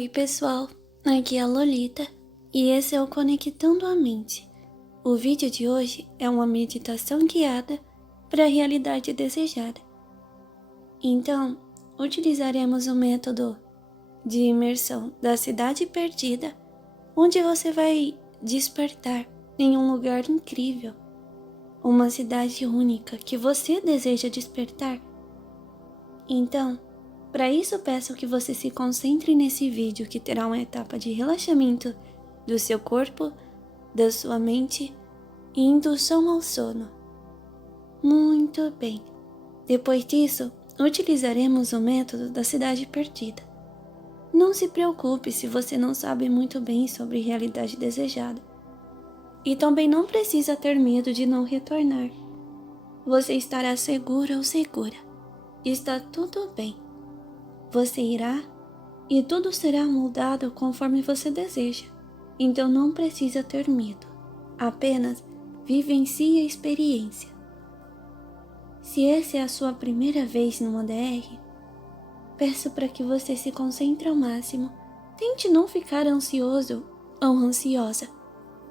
Oi pessoal, aqui é a Lolita e esse é o Conectando a Mente. O vídeo de hoje é uma meditação guiada para a realidade desejada. Então, utilizaremos o método de imersão da cidade perdida, onde você vai despertar em um lugar incrível, uma cidade única que você deseja despertar. Então, para isso, peço que você se concentre nesse vídeo que terá uma etapa de relaxamento do seu corpo, da sua mente e indução ao sono. Muito bem. Depois disso, utilizaremos o método da cidade perdida. Não se preocupe se você não sabe muito bem sobre realidade desejada. E também não precisa ter medo de não retornar. Você estará seguro ou segura. Está tudo bem. Você irá e tudo será moldado conforme você deseja. Então não precisa ter medo. Apenas vivencie a experiência. Se essa é a sua primeira vez no ADR, peço para que você se concentre ao máximo. Tente não ficar ansioso ou ansiosa.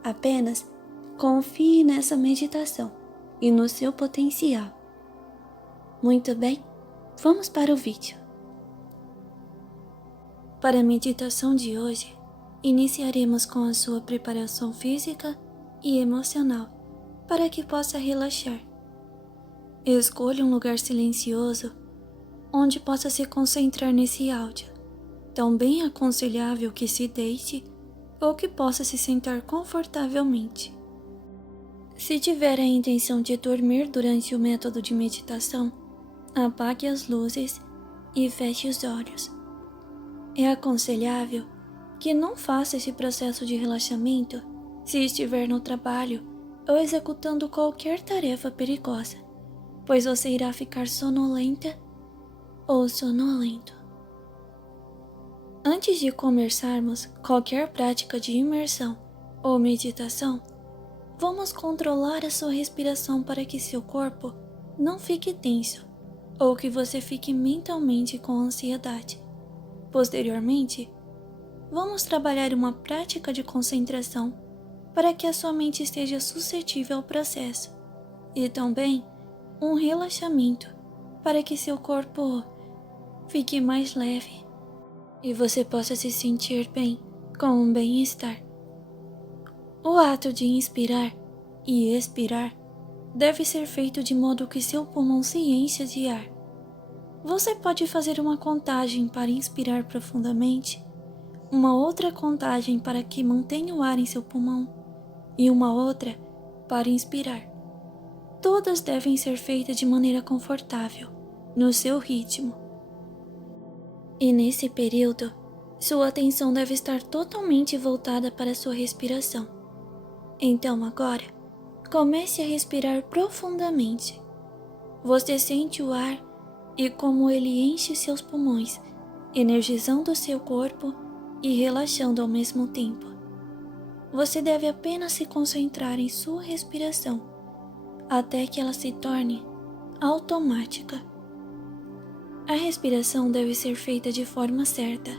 Apenas confie nessa meditação e no seu potencial. Muito bem, vamos para o vídeo. Para a meditação de hoje, iniciaremos com a sua preparação física e emocional para que possa relaxar. Escolha um lugar silencioso onde possa se concentrar nesse áudio. Também é aconselhável que se deite ou que possa se sentar confortavelmente. Se tiver a intenção de dormir durante o método de meditação, apague as luzes e feche os olhos. É aconselhável que não faça esse processo de relaxamento se estiver no trabalho ou executando qualquer tarefa perigosa, pois você irá ficar sonolenta ou sonolento. Antes de começarmos qualquer prática de imersão ou meditação, vamos controlar a sua respiração para que seu corpo não fique tenso ou que você fique mentalmente com ansiedade. Posteriormente, vamos trabalhar uma prática de concentração para que a sua mente esteja suscetível ao processo e também um relaxamento para que seu corpo fique mais leve e você possa se sentir bem com um bem-estar. O ato de inspirar e expirar deve ser feito de modo que seu pulmão se encha de ar. Você pode fazer uma contagem para inspirar profundamente, uma outra contagem para que mantenha o ar em seu pulmão e uma outra para inspirar. Todas devem ser feitas de maneira confortável, no seu ritmo. E nesse período, sua atenção deve estar totalmente voltada para a sua respiração. Então agora, comece a respirar profundamente. Você sente o ar e como ele enche seus pulmões, energizando seu corpo e relaxando ao mesmo tempo. Você deve apenas se concentrar em sua respiração, até que ela se torne automática. A respiração deve ser feita de forma certa,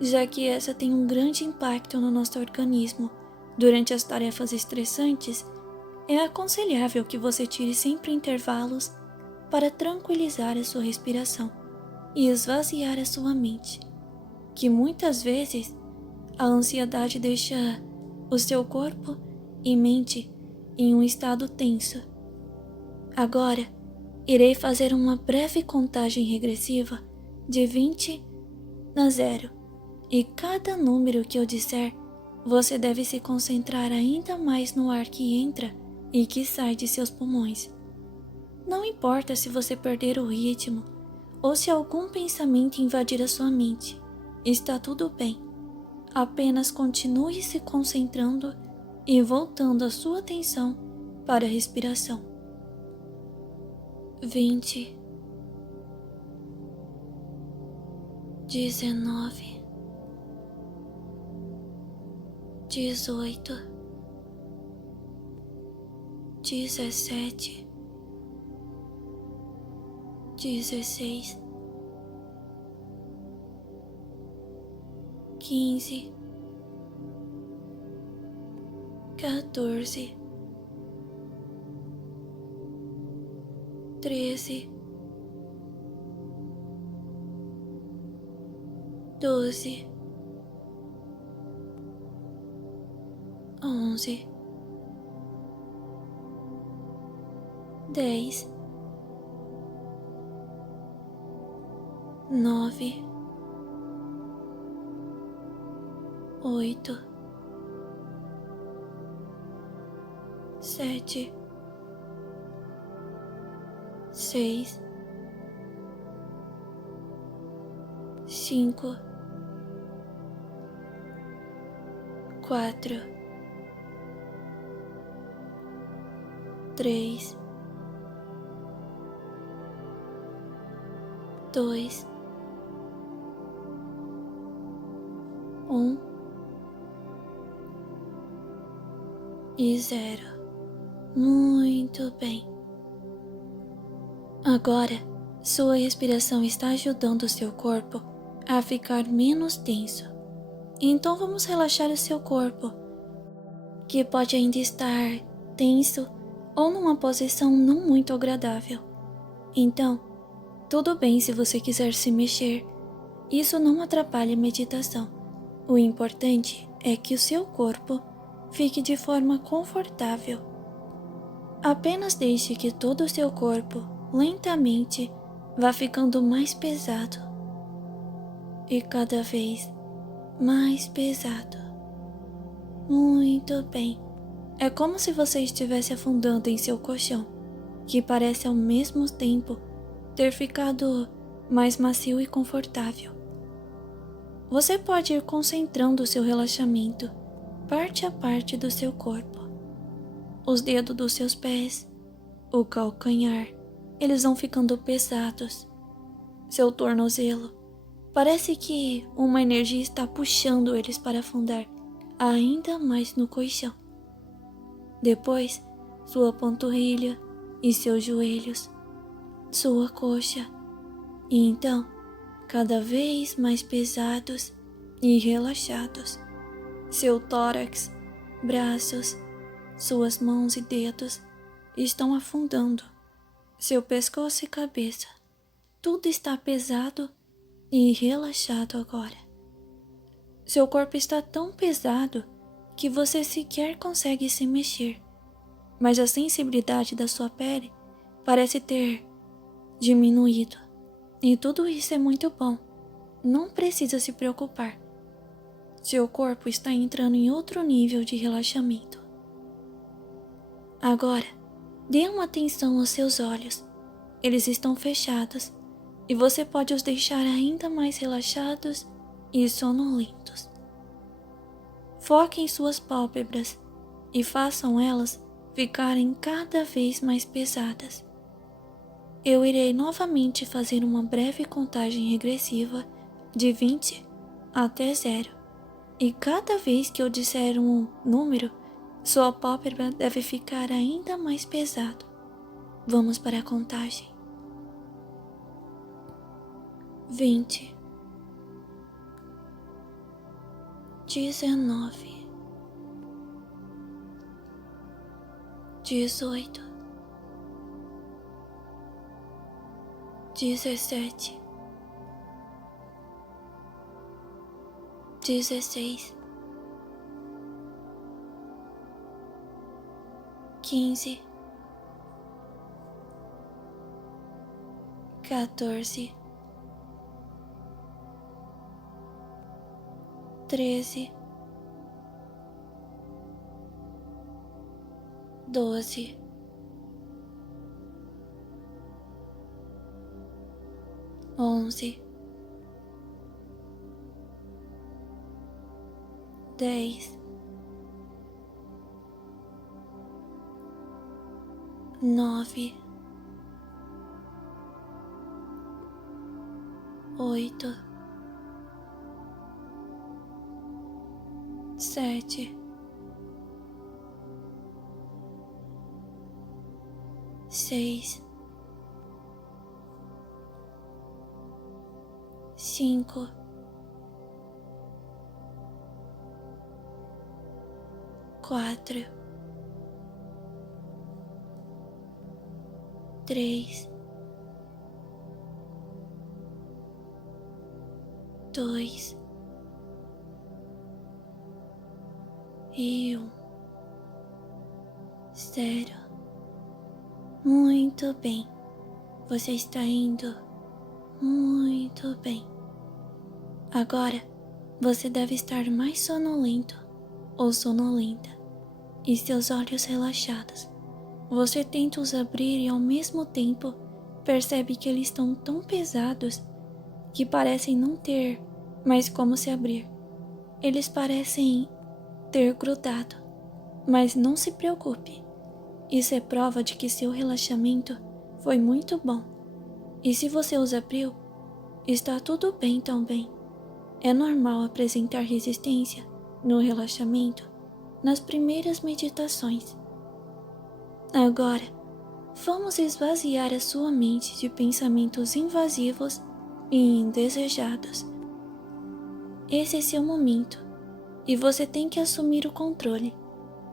já que essa tem um grande impacto no nosso organismo. Durante as tarefas estressantes, é aconselhável que você tire sempre intervalos para tranquilizar a sua respiração e esvaziar a sua mente, que muitas vezes a ansiedade deixa o seu corpo e mente em um estado tenso. Agora, irei fazer uma breve contagem regressiva de 20 a 0 e cada número que eu disser, você deve se concentrar ainda mais no ar que entra e que sai de seus pulmões. Não importa se você perder o ritmo ou se algum pensamento invadir a sua mente, está tudo bem. Apenas continue se concentrando e voltando a sua atenção para a respiração. 20, 19, 18, 17, 16, 15, 14, 13, 12, 11, 10, 9, 8, 7, 6, 5, 4, 3, 2, 1 e 0. Muito bem. Agora, sua respiração está ajudando o seu corpo a ficar menos tenso. Então vamos relaxar o seu corpo, que pode ainda estar tenso ou numa posição não muito agradável. Então, tudo bem se você quiser se mexer. Isso não atrapalha a meditação. O importante é que o seu corpo fique de forma confortável. Apenas deixe que todo o seu corpo lentamente vá ficando mais pesado e cada vez mais pesado. Muito bem. É como se você estivesse afundando em seu colchão, que parece ao mesmo tempo ter ficado mais macio e confortável. Você pode ir concentrando o seu relaxamento parte a parte do seu corpo. Os dedos dos seus pés, o calcanhar, eles vão ficando pesados. Seu tornozelo, parece que uma energia está puxando eles para afundar ainda mais no colchão. Depois, sua panturrilha e seus joelhos, sua coxa, e então, cada vez mais pesados e relaxados. Seu tórax, braços, suas mãos e dedos estão afundando. Seu pescoço e cabeça, tudo está pesado e relaxado agora. Seu corpo está tão pesado que você sequer consegue se mexer, mas a sensibilidade da sua pele parece ter diminuído. E tudo isso é muito bom. Não precisa se preocupar. Seu corpo está entrando em outro nível de relaxamento. Agora, dê uma atenção aos seus olhos. Eles estão fechados e você pode os deixar ainda mais relaxados e sonolentos. Foque em suas pálpebras e façam elas ficarem cada vez mais pesadas. Eu irei novamente fazer uma breve contagem regressiva de 20 até 0. E cada vez que eu disser um número, sua pálpebra deve ficar ainda mais pesado. Vamos para a contagem. 20, 19, 18, 17, 16, 15, 14, 13, 12, 11, 10, 9, 8, 7, 6, 5, 4, 3, 2 e 1. 0. Muito bem. Você está indo muito bem. Agora, você deve estar mais sonolento ou sonolenta e seus olhos relaxados. Você tenta os abrir e ao mesmo tempo percebe que eles estão tão pesados que parecem não ter mais como se abrir. Eles parecem ter grudado, mas não se preocupe. Isso é prova de que seu relaxamento foi muito bom. E se você os abriu, está tudo bem também. É normal apresentar resistência no relaxamento nas primeiras meditações. Agora, vamos esvaziar a sua mente de pensamentos invasivos e indesejados. Esse é seu momento e você tem que assumir o controle.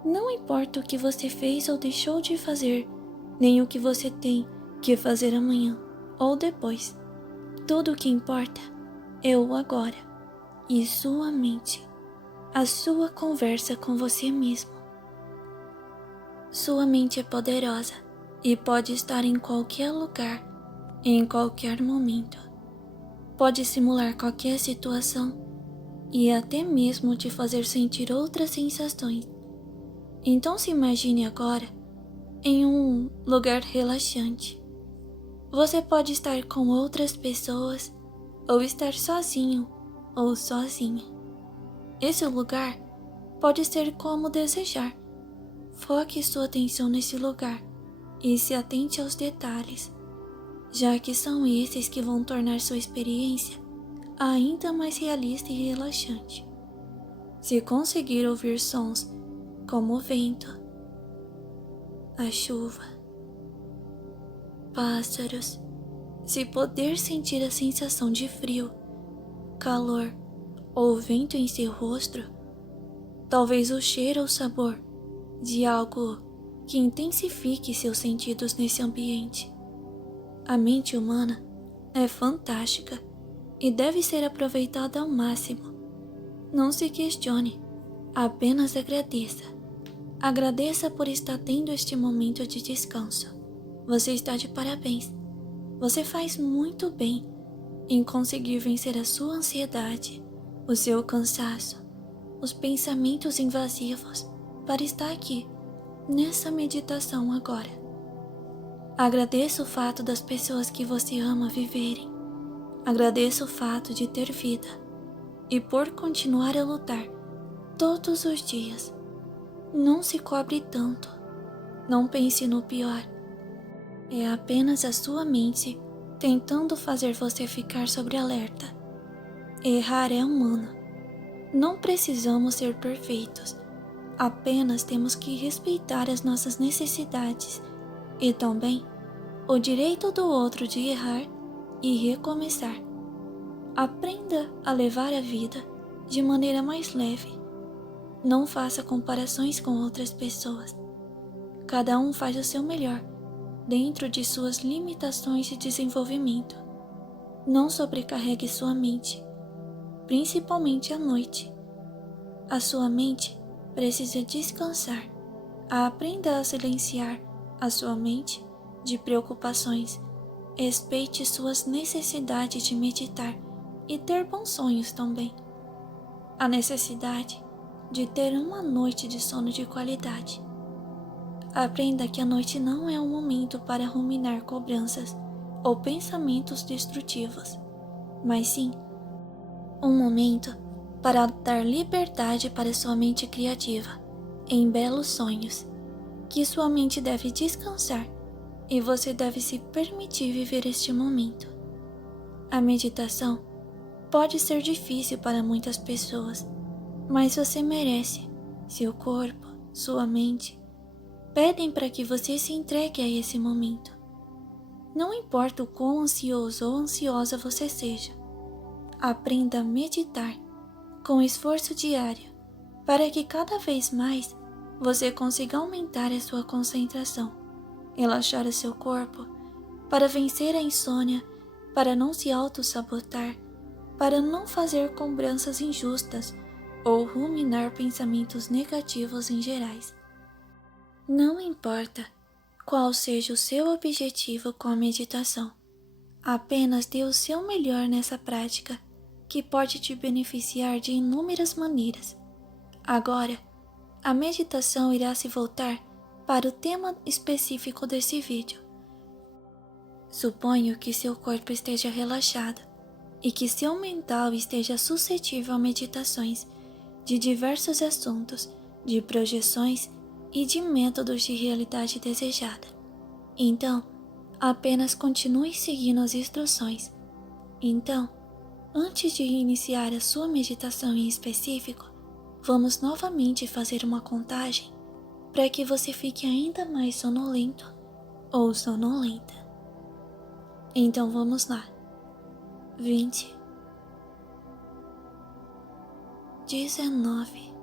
Não importa o que você fez ou deixou de fazer, nem o que você tem que fazer amanhã ou depois. Tudo o que importa é o agora e sua mente, a sua conversa com você mesmo. Sua mente é poderosa e pode estar em qualquer lugar, em qualquer momento. Pode simular qualquer situação e até mesmo te fazer sentir outras sensações. Então se imagine agora em um lugar relaxante. Você pode estar com outras pessoas ou estar sozinho ou sozinha. Esse lugar pode ser como desejar. Foque sua atenção nesse lugar e se atente aos detalhes, já que são esses que vão tornar sua experiência ainda mais realista e relaxante. Se conseguir ouvir sons como o vento, a chuva, pássaros, se poder sentir a sensação de frio, calor ou vento em seu rosto, talvez o cheiro ou sabor de algo que intensifique seus sentidos nesse ambiente. A mente humana é fantástica e deve ser aproveitada ao máximo. Não se questione, apenas agradeça. Agradeça por estar tendo este momento de descanso. Você está de parabéns. Você faz muito bem em conseguir vencer a sua ansiedade, o seu cansaço, os pensamentos invasivos para estar aqui, nessa meditação agora. Agradeça o fato das pessoas que você ama viverem. Agradeça o fato de ter vida e por continuar a lutar todos os dias. Não se cobre tanto. Não pense no pior. É apenas a sua mente tentando fazer você ficar sobre alerta. Errar é humano. Não precisamos ser perfeitos. Apenas temos que respeitar as nossas necessidades e também o direito do outro de errar e recomeçar. Aprenda a levar a vida de maneira mais leve. Não faça comparações com outras pessoas. Cada um faz o seu melhor dentro de suas limitações de desenvolvimento. Não sobrecarregue sua mente, principalmente à noite. A sua mente precisa descansar. Aprenda a silenciar a sua mente de preocupações. Respeite suas necessidades de meditar e ter bons sonhos também. A necessidade de ter uma noite de sono de qualidade. Aprenda que a noite não é um momento para ruminar cobranças ou pensamentos destrutivos, mas sim um momento para dar liberdade para sua mente criativa em belos sonhos, que sua mente deve descansar e você deve se permitir viver este momento. A meditação pode ser difícil para muitas pessoas, mas você merece. Seu corpo, sua mente pedem para que você se entregue a esse momento. Não importa o quão ansioso ou ansiosa você seja, aprenda a meditar com esforço diário para que cada vez mais você consiga aumentar a sua concentração, relaxar o seu corpo, para vencer a insônia, para não se auto-sabotar, para não fazer cobranças injustas ou ruminar pensamentos negativos em gerais. Não importa qual seja o seu objetivo com a meditação, apenas dê o seu melhor nessa prática, que pode te beneficiar de inúmeras maneiras. Agora, a meditação irá se voltar para o tema específico desse vídeo. Suponho que seu corpo esteja relaxado e que seu mental esteja suscetível a meditações de diversos assuntos, de projeções e de métodos de realidade desejada. Então, apenas continue seguindo as instruções. Então, antes de iniciar a sua meditação em específico, vamos novamente fazer uma contagem para que você fique ainda mais sonolento ou sonolenta. Então vamos lá. 20, 19,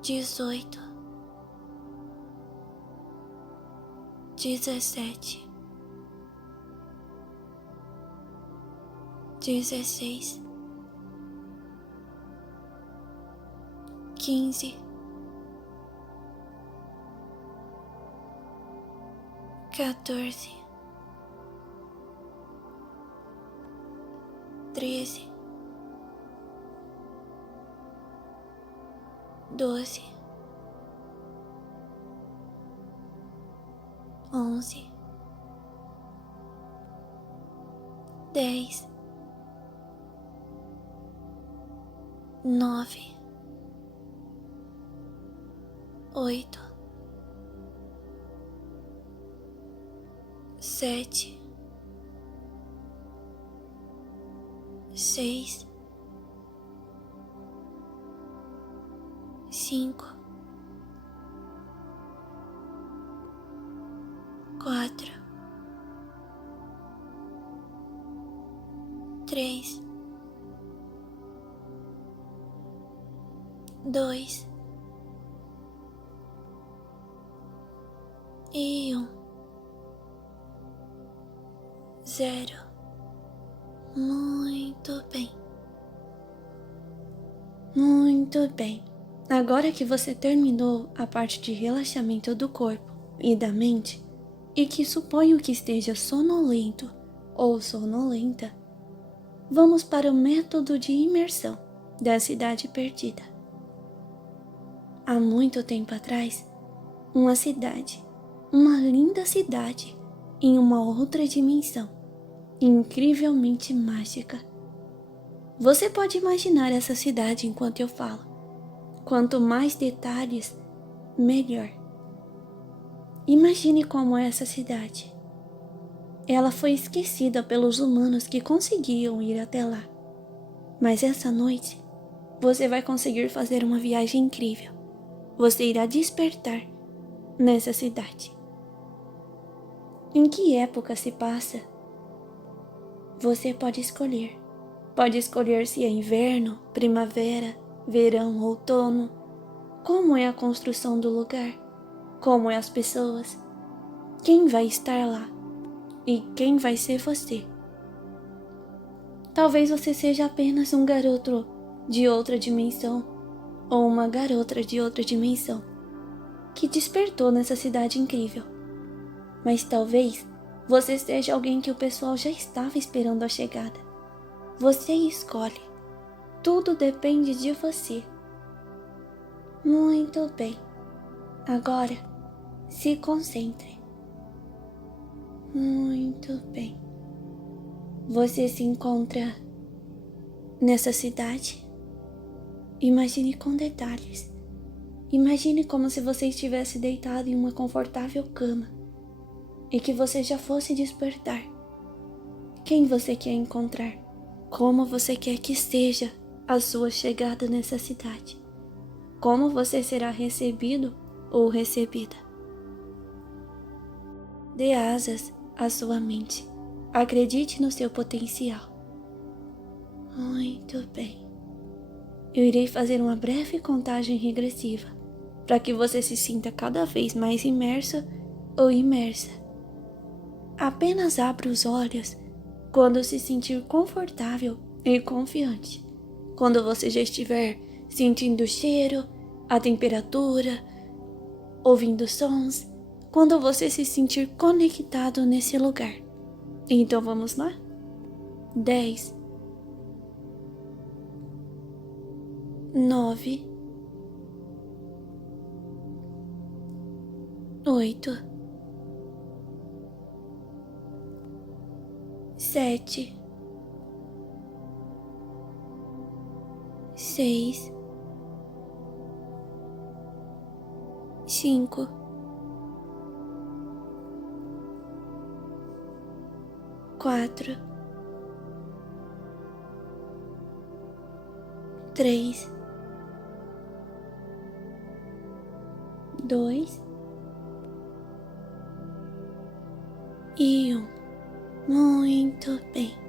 18, 17, 16, 15, 14, 13, 12, 11, 10, 9, 8, 7, 6, 5, 4, 3, 2 e 1. 0. Muito bem. Muito bem. Agora que você terminou a parte de relaxamento do corpo e da mente, e que suponho que esteja sonolento ou sonolenta, vamos para o método de imersão da cidade perdida. Há muito tempo atrás, uma cidade, uma linda cidade, em uma outra dimensão, incrivelmente mágica. Você pode imaginar essa cidade enquanto eu falo. Quanto mais detalhes, melhor. Imagine como é essa cidade. Ela foi esquecida pelos humanos que conseguiam ir até lá. Mas essa noite, você vai conseguir fazer uma viagem incrível. Você irá despertar nessa cidade. Em que época se passa? Você pode escolher. Pode escolher se é inverno, primavera, verão, outono. Como é a construção do lugar? Como é as pessoas? Quem vai estar lá? E quem vai ser você? Talvez você seja apenas um garoto de outra dimensão ou uma garota de outra dimensão que despertou nessa cidade incrível. Mas talvez você seja alguém que o pessoal já estava esperando a chegada. Você escolhe. Tudo depende de você. Muito bem. Agora, se concentre. Muito bem. Você se encontra nessa cidade? Imagine com detalhes. Imagine como se você estivesse deitado em uma confortável cama e que você já fosse despertar. Quem você quer encontrar? Como você quer que seja a sua chegada nessa cidade? Como você será recebido ou recebida? Dê asas à sua mente. Acredite no seu potencial. Muito bem. eu irei fazer uma breve contagem regressiva, para que você se sinta cada vez mais imerso ou imersa. Apenas abra os olhos quando se sentir confortável e confiante. Quando você já estiver sentindo o cheiro, a temperatura, ouvindo sons, quando você se sentir conectado nesse lugar. Então vamos lá? 10, 9, 8, 7, 6, 5, 4, 3, 2 e 1. Muito bem.